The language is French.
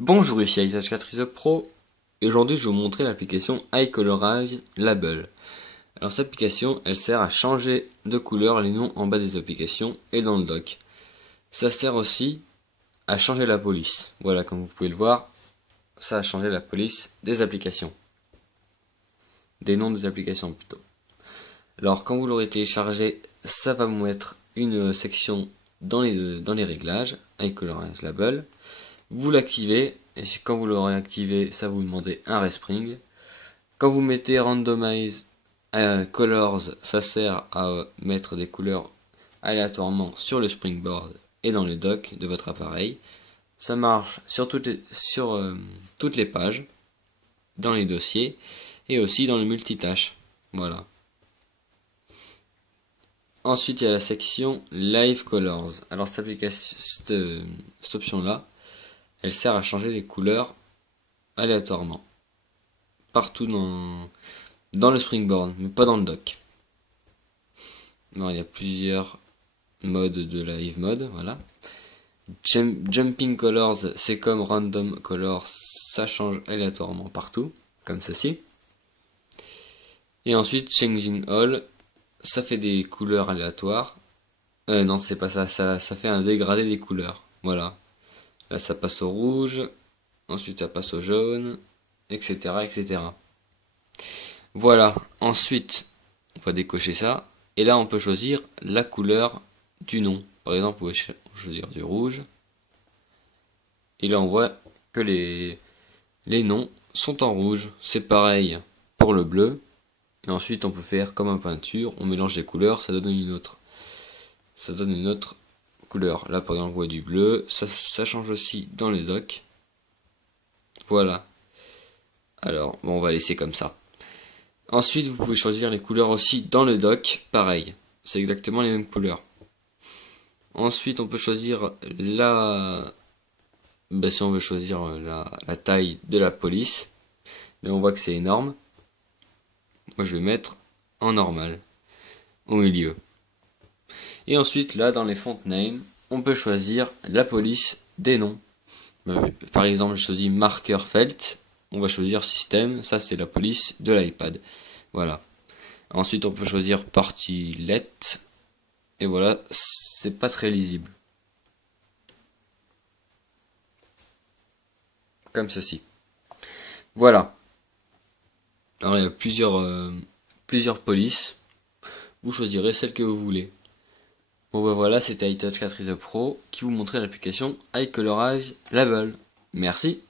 Bonjour, ici iTouch4 Pro et aujourd'hui je vais vous montrer l'application iColorize Label. Alors cette application elle sert à changer de couleur les noms en bas des applications et dans le dock. Ça sert aussi à changer la police. Voilà, comme vous pouvez le voir, ça a changé la police des applications. Des noms des applications plutôt. Alors quand vous l'aurez téléchargé, ça va vous mettre une section dans les réglages, iColorize Label. Vous l'activez, et quand vous l'aurez activé, ça vous demandez un respring. Quand vous mettez Randomize Colors, ça sert à mettre des couleurs aléatoirement sur le springboard et dans le dock de votre appareil. Ça marche sur toutes les pages, dans les dossiers, et aussi dans le multitâche. Voilà. Ensuite, il y a la section Live Colors. Alors cette option-là, elle sert à changer les couleurs aléatoirement. Partout dans le springboard, mais pas dans le dock. Non, il y a plusieurs modes de live mode, voilà. Jumping Colors, c'est comme Random Colors, ça change aléatoirement partout, comme ceci. Et ensuite, Changing All, ça fait des couleurs aléatoires. Non, c'est pas ça, ça fait un dégradé des couleurs, voilà. Là, ça passe au rouge, ensuite ça passe au jaune, etc., etc. Voilà, ensuite, on va décocher ça, et là on peut choisir la couleur du nom. Par exemple, vous pouvez choisir du rouge, et là on voit que les noms sont en rouge. C'est pareil pour le bleu, et ensuite on peut faire comme en peinture, on mélange les couleurs, ça donne une autre couleur. Là par exemple, on voit du bleu, ça change aussi dans le dock. Voilà. Alors, bon, on va laisser comme ça. Ensuite, vous pouvez choisir les couleurs aussi dans le dock, pareil. C'est exactement les mêmes couleurs. Ensuite, on peut choisir si on veut choisir la taille de la police. Là, on voit que c'est énorme. Moi, je vais mettre en normal, au milieu. Et ensuite, là, dans les font name, on peut choisir la police des noms. Par exemple, je choisis Marker Felt. On va choisir système, ça c'est la police de l'iPad. Voilà. Ensuite on peut choisir partie let. Et voilà, c'est pas très lisible. Comme ceci. Voilà. Alors il y a plusieurs polices. Vous choisirez celle que vous voulez. Bon bah voilà, c'était iTouch4 Pro qui vous montrait l'application iColorize Label. Merci.